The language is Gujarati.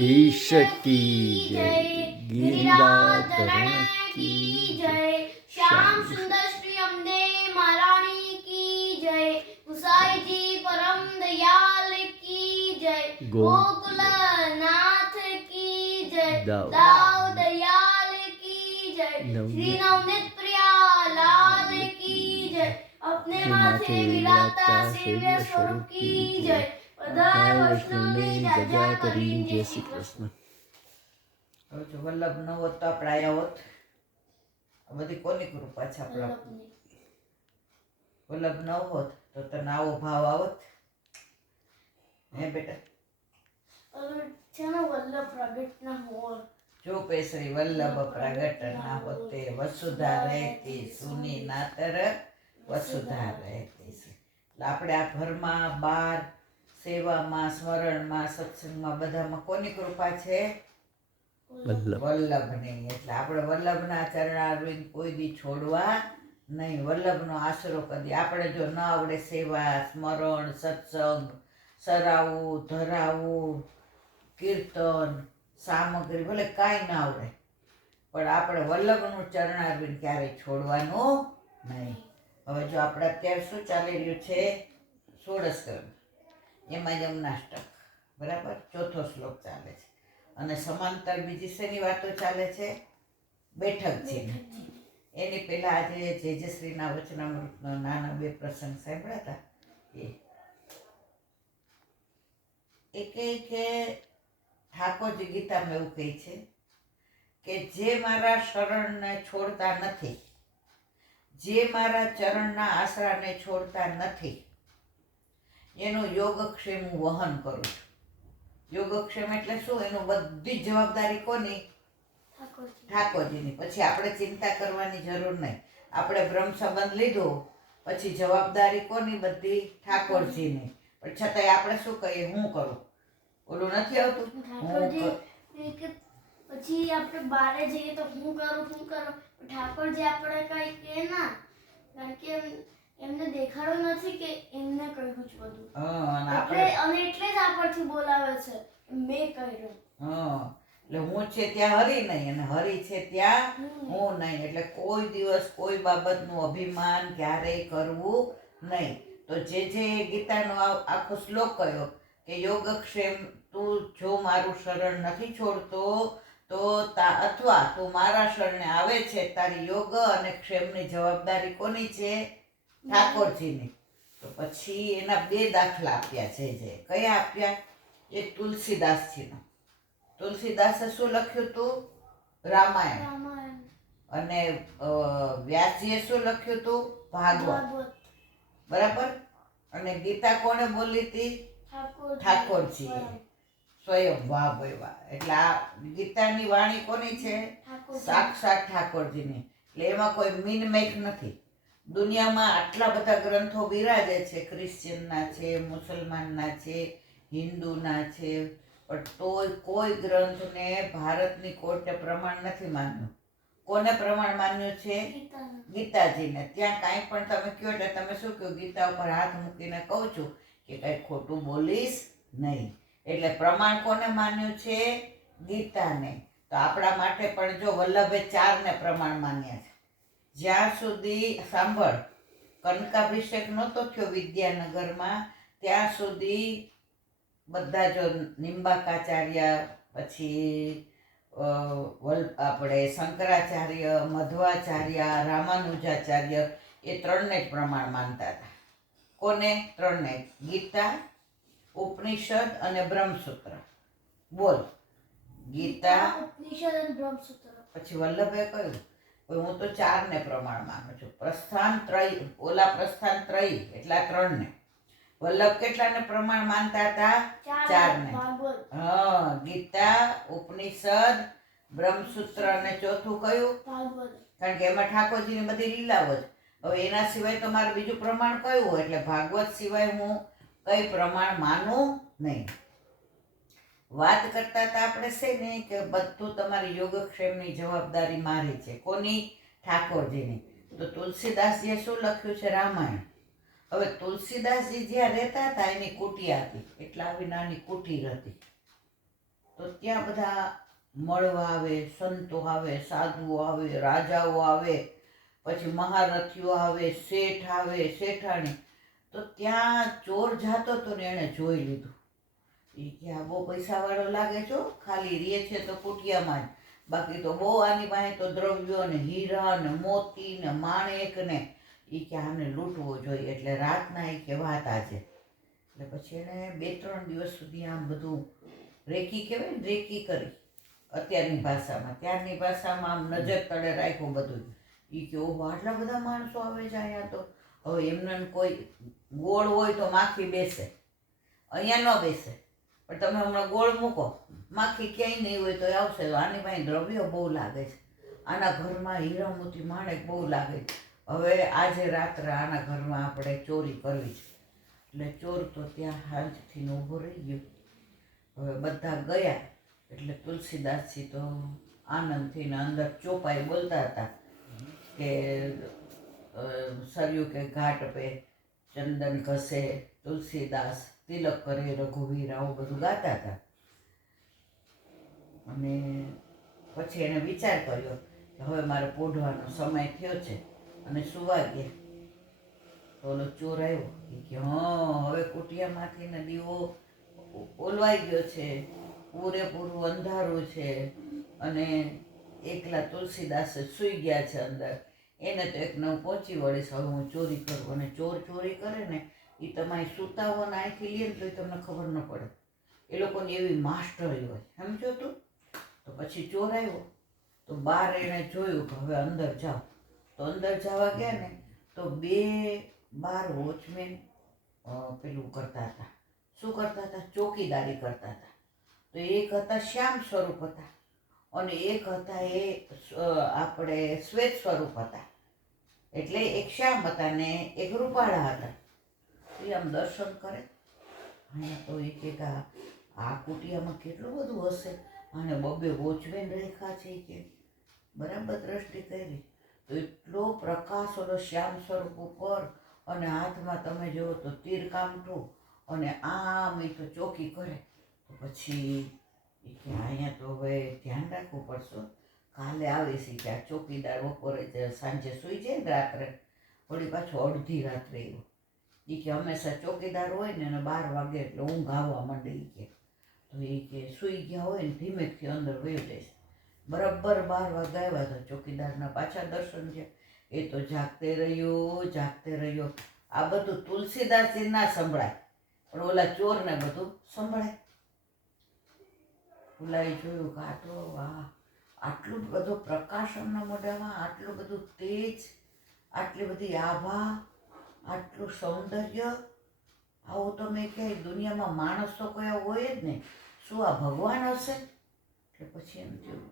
ईश की जय, गिरिराधरण की जय, श्याम सुंदर श्री अम्बे महारानी की जय, गुसाई जी परम दयाल की जय, गोकुल नाथ की जय, दाऊ दयाल की जय, श्री नवनीत प्रिया लाल की जय, अपने माथे विराजता सेव्य स्वरूप की जय, वैष्णवनी जय करी जय श्री कृष्ण। જો વલ્લભ ન હોત તો આપણે આયા હોત. આ બધી કોની કૃપા છે આપણા? વલ્લભ ન હોત તો તને આવો ભાવ આવત હે બેટા? વલ્લભ પ્રગટ ના હોત, જો પેસરી વલ્લભ પ્રગટ ના હોતે, વસુધા રહેતી સુની નાતર વસુધા રહેતી છે. એટલે આપણે આ ઘરમાં બાર સેવામાં સ્મરણમાં સત્સંગમાં બધામાં કોની કૃપા છે? વલ્લભની. એટલે આપણે વલ્લભના ચરણારવિંદ કોઈ દી છોડવા નહીં. વલ્લભનો આશરો કદી આપણે જો ન આવડે સેવા સ્મરણ સત્સંગ સરાવવું ધરાવવું કીર્તન સામગ્રી ભલે કાંઈ ના આવડે પણ આપણે વલ્લભનું ચરણારવિંદ ક્યારેય છોડવાનું નહીં. હવે જો આપણે અત્યારે શું ચાલી રહ્યું છે? ષોડશક્રમ, એમાં યમનાષ્ટક, બરાબર, ચોથો શ્લોક ચાલે છે અને સમાંતર બીજી શેની વાતો ચાલે છે? બેઠકજીની. એની પહેલા આજે જેજશ્રીના વચનામૃતનો નાના બે પ્રસંગ સાંભળ્યા હતા. એ કહે કે ઠાકોરજી ગીતામાં એવું કહે છે કે જે મારા શરણને છોડતા નથી, જે મારા ચરણના આશરાને છોડતા નથી, એનું યોગક્ષેમ હું વહન કરું છું. યોગક્ષેમ એટલે શું? એનું બધી જવાબદારી કોની? ઠાકોરજીની. પછી આપણે ચિંતા કરવાની જરૂર નહીં. આપણે બ્રહ્મ સંબંધ લીધો પછી જવાબદારી કોની? બધી ઠાકોરજીની. પણ છતાંય આપણે શું કહીએ? હું કરું. ઓલું નથી આવતું પછી આપણે બારે જઈએ તો હું કરું. ઠાકોરજી આપણે કઈ કે ના, કારણ કે એમને દેખાડું નથી કે એમને કહ્યું છે બધું. અને એટલે જ આપણથી બોલાવે છે મેં કહ્યું. એટલે હું છે ત્યાં હરી નહીં અને હરી છે ત્યાં હું નહીં. એટલે કોઈ દિવસ કોઈ બાબતનું અભિમાન ક્યારેય કરવું નહીં. તો જે ગીતાનો આખો શ્લોક કયો કે યોગક્ષેમ, તું જો મારું શરણ નથી છોડતો તો અથવા તું મારા શરણે આવે છે, તારી યોગ અને ક્ષેમની જવાબદારી કોની છે? ઠાકોરજીની. તો પછી એના બે દાખલા આપ્યા છે. જે કયા આપ્યા? એક તુલસીદાસજીનો. તુલસીદાસે શું લખ્યું હતું? રામાયણ. અને વ્યાસજીએ શું લખ્યું હતું? ભાગવત. બરાબર. અને ગીતા કોણે બોલી હતી? ઠાકોરજીએ સ્વયં. વાહ ભાઈ વાહ. એટલે આ ગીતાની વાણી કોની છે? સાક્ષાત ઠાકોરજીની. એટલે એમાં કોઈ મીનમેક નથી. દુનિયામાં આટલા બધા ગ્રંથો બિરાજે છે, ક્રિશ્ચિયનના છે, મુસલમાનના છે, હિન્દુના છે, પણ તોય કોઈ ગ્રંથને ભારતની કોર્ટે પ્રમાણ નથી માન્યું. કોને પ્રમાણ માન્યું છે? ગીતાજીને. ત્યાં કાંઈ પણ તમે કહો એટલે તમે શું કહો? ગીતા ઉપર હાથ મૂકીને કહું છું કે કંઈ ખોટું બોલીશ નહીં. એટલે પ્રમાણ કોને માન્યું છે? ગીતાને. તો આપણા માટે પણ જો વલ્લભે 4ને પ્રમાણ માન્યા છે. જ્યાં સુધી સાંભળ, કનકાભિષેક નહોતો થયો વિદ્યાનગરમાં ત્યાં સુધી બધા જો નિંબાકાચાર્ય, પછી આપણે શંકરાચાર્ય, મધ્વાચાર્ય, રામાનુજાચાર્ય, એ ત્રણને જ પ્રમાણ માનતા હતા. કોને? ત્રણને. ગીતા, ઉપનિષદ અને બ્રહ્મસૂત્ર. બોલ. ગીતા, ઉપનિષદ અને બ્રહ્મસૂત્ર. પછી વલ્લભે કહ્યું હું તો 4ને પ્રમાણ માનું છું. પ્રસ્થાન ત્રય, ઓલા પ્રસ્થાન ત્રય એટલા 3ને. વલ્લભ કેટલાને પ્રમાણ માનતા હતા? 4ને. ગીતા, ઉપનિષદ, બ્રહ્મસૂત્ર અને ચોથું કયું? ભાગવત. કારણ કે એમાં ઠાકોરજીની બધી લીલાઓ જ. હવે એના સિવાય તો મારે બીજું પ્રમાણ કયું હોય? એટલે ભાગવત સિવાય હું કઈ પ્રમાણ માનું નહીં. વાત કરતા હતા આપણે છે ને કે બધું તમારી યોગક્ષેમની જવાબદારી મારી છે. કોની? ઠાકોરજીની. તો તુલસીદાસજીએ શું લખ્યું છે? રામાયણ. હવે તુલસીદાસજી જ્યાં રહેતા હતા એની કુટિયા હતી. એટલે આવી નાની કુટીર હતી. તો ત્યાં બધા મળવા આવે, સંતો આવે, સાધુઓ આવે, રાજાઓ આવે, પછી મહારથીઓ આવે, શેઠ આવે, શેઠાણી. તો ત્યાં ચોર જાતો હતો ને એણે જોઈ લીધું. એ કે આ બહુ પૈસાવાળો લાગે છો, ખાલી રે છે તો કુટિયામાં જ, બાકી તો બહુ આની પાસે તો દ્રવ્યો ને હીરા ને મોતી ને માણેક ને. એ કે આને લૂંટવો જોઈએ. એટલે રાતના એ કે વાત આજે. એટલે પછી એણે 2-3 દિવસ સુધી આમ બધું રેકી કહેવાય ને, રેકી કરી અત્યારની ભાષામાં. ત્યારની ભાષામાં આમ નજર તળે રાખ્યું બધું. એ કે ઓહો આટલા બધા માણસો આવે છે અહીંયા તો. હવે એમને કોઈ ગોળ હોય તો માખી બેસે, અહીંયા ન બેસે. પણ તમે હમણાં ગોળ મૂકો, માખી ક્યાંય નહીં હોય તો એ આવશે. આની પાસે દ્રવ્યો બહુ લાગે છે, આના ઘરમાં હીરા મોતી માણેક બહુ લાગે છે. હવે આજે રાત્રે આના ઘરમાં આપણે ચોરી કરવી છે. એટલે ચોર તો ત્યાં હાંજથી ઊભો રહી ગયો. હવે બધા ગયા એટલે તુલસીદાસજી તો આનંદથી અંદર ચોપાઈ બોલતા હતા કે સરયુ કે ઘાટ પે ચંદન ઘસે તુલસીદાસ તિલક કરે રઘુવીર, આવું બધું ગાતા હતા. અને પછી એને વિચાર કર્યો કે હવે મારે પોઢવાનો સમય થયો છે અને સુવા ગયા. તો ઓલો ચોર આવ્યો કે હા હવે કુટિયામાંથી ને દીવો ઓલવાઈ ગયો છે, પૂરેપૂરું અંધારું છે અને એકલા તુલસીદાસ સૂઈ ગયા છે અંદર. એને તો એક નવ પહોંચી વળીશ, હવે હું ચોરી કરું. અને ચોર ચોરી કરે ને એ તમારી સુતાઓને અહીંથી લે ને તો તમને ખબર ન પડે. એ લોકોની એવી માસ્ટરી હોય, સમજો તું. તો પછી ચોર આવ્યો તો બહાર એણે જોયું કે હવે અંદર જાઓ. તો અંદર જવા ગયા ને તો 2 બાર વોચમેન પેલું કરતા હતા. શું કરતા હતા? ચોકીદારી કરતા હતા. તો એક હતા શ્યામ સ્વરૂપ હતા અને એક હતા એ આપણે શ્વેત સ્વરૂપ હતા. એટલે એક શ્યામ હતા ને એક રૂપાળા હતા. એ આમ દર્શન કરે. અહીંયા તો એ કે આ કુટિયામાં કેટલું બધું હશે, અને 2 વોચમેન રેખા છે કે બરાબર દ્રષ્ટિ કરી તો એટલો પ્રકાશ ઓલો શ્યામ સ્વરૂપ ઉપર, અને હાથમાં તમે જુઓ તો તીર કામઠું, અને આમ એ તો ચોકી કરે. તો પછી એ કે અહીંયા તો હવે ધ્યાન રાખવું પડશે, કાલે આવે છે કે આ ચોકીદાર બપોરે સાંજે સૂઈ જાય ને રાત્રે, વળી પાછો અડધી રાત્રે એવો. એ કે હંમેશા ચોકીદાર હોય ને અને 12 વાગે એટલે ઊંઘ આવવા માંડે. એ કે તો એ કે સૂઈ ગયા હોય ને ધીમેકથી અંદર વયો જાય. બરાબર 12 વાગે આવ્યા તો ચોકીદારના પાછા દર્શન થયા. એ તો જાગતે રહ્યો. આ બધું તુલસીદાસજી ના સંભળાય પણ ઓલા ચોરને બધું સંભળાય. ઓલાએ જોયું કે આ તો આટલું બધું પ્રકાશ એમના મોઢામાં, આટલું બધું તેજ, આટલી બધી આભા, આટલું સૌંદર્ય, આવું તો મેં ક્યાંય દુનિયામાં માણસ તો કોઈ હોય જ નહીં. શું આ ભગવાન હશે? એટલે પછી એમ થયું